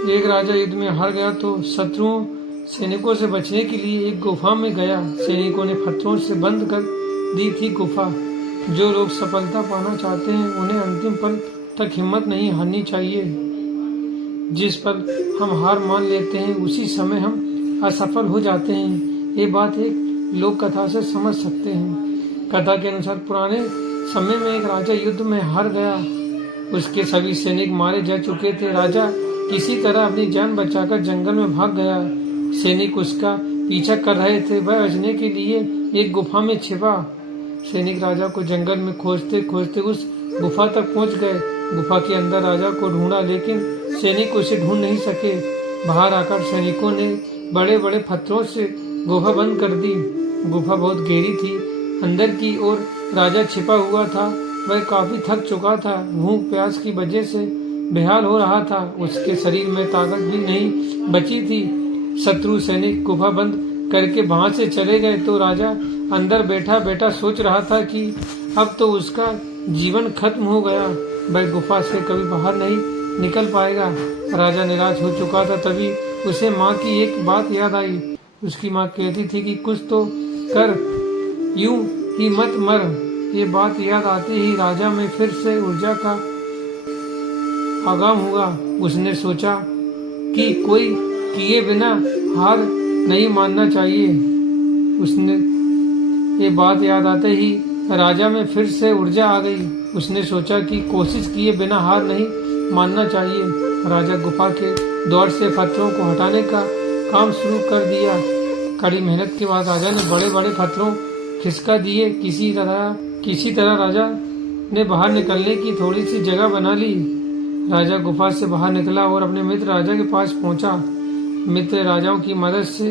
एक राजा युद्ध में हार गया तो शत्रुओं सैनिकों से बचने के लिए एक गुफा में गया। सैनिकों ने पत्थरों से बंद कर दी थी गुफा। जो लोग सफलता पाना चाहते हैं उन्हें अंतिम पल तक हिम्मत नहीं हारनी चाहिए। जिस पल हम हार मान लेते हैं उसी समय हम असफल हो जाते हैं। ये बात एक लोक कथा से समझ सकते हैं। कथा के अनुसार पुराने समय में एक राजा युद्ध में हार गया। उसके सभी सैनिक मारे जा चुके थे। राजा किसी तरह अपनी जान बचाकर जंगल में भाग गया। सैनिक उसका पीछा कर रहे थे। वह बचने के लिए एक गुफा में छिपा। सैनिक राजा को जंगल में खोजते खोजते उस गुफा तक पहुंच गए। गुफा के अंदर राजा को ढूंढा लेकिन सैनिक उसे ढूंढ नहीं सके। बाहर आकर सैनिकों ने बड़े बड़े पत्थरों से गुफा बंद कर दी। गुफा बहुत गहरी थी। अंदर की ओर राजा छिपा हुआ था। वह काफी थक चुका था। भूख प्यास की वजह से बेहाल हो रहा था। उसके शरीर में ताकत भी नहीं बची थी। शत्रु सैनिक गुफा बंद करके वहां से चले गए तो राजा अंदर बैठा बैठा सोच रहा था कि अब तो उसका जीवन खत्म हो गया। वह गुफा से कभी बाहर नहीं निकल पाएगा। राजा निराश हो चुका था। तभी उसे माँ की एक बात याद आई। उसकी माँ कहती थी कि कुछ तो कर, यूं ही मत मर। ये बात याद आते ही राजा में फिर से ऊर्जा का आगाम हुआ। उसने सोचा कि कोई किए बिना हार नहीं मानना चाहिए। उसने ये बात याद आते ही राजा में फिर से ऊर्जा आ गई। उसने सोचा कि कोशिश किए बिना हार नहीं मानना चाहिए। राजा गुफा के द्वार से पत्थरों को हटाने का काम शुरू कर दिया। कड़ी मेहनत के बाद राजा ने बड़े बड़े पत्थरों खिसका दिए। किसी तरह राजा ने बाहर निकलने की थोड़ी सी जगह बना ली। राजा गुफा से बाहर निकला और अपने मित्र राजा के पास पहुंचा। मित्र राजाओं की मदद से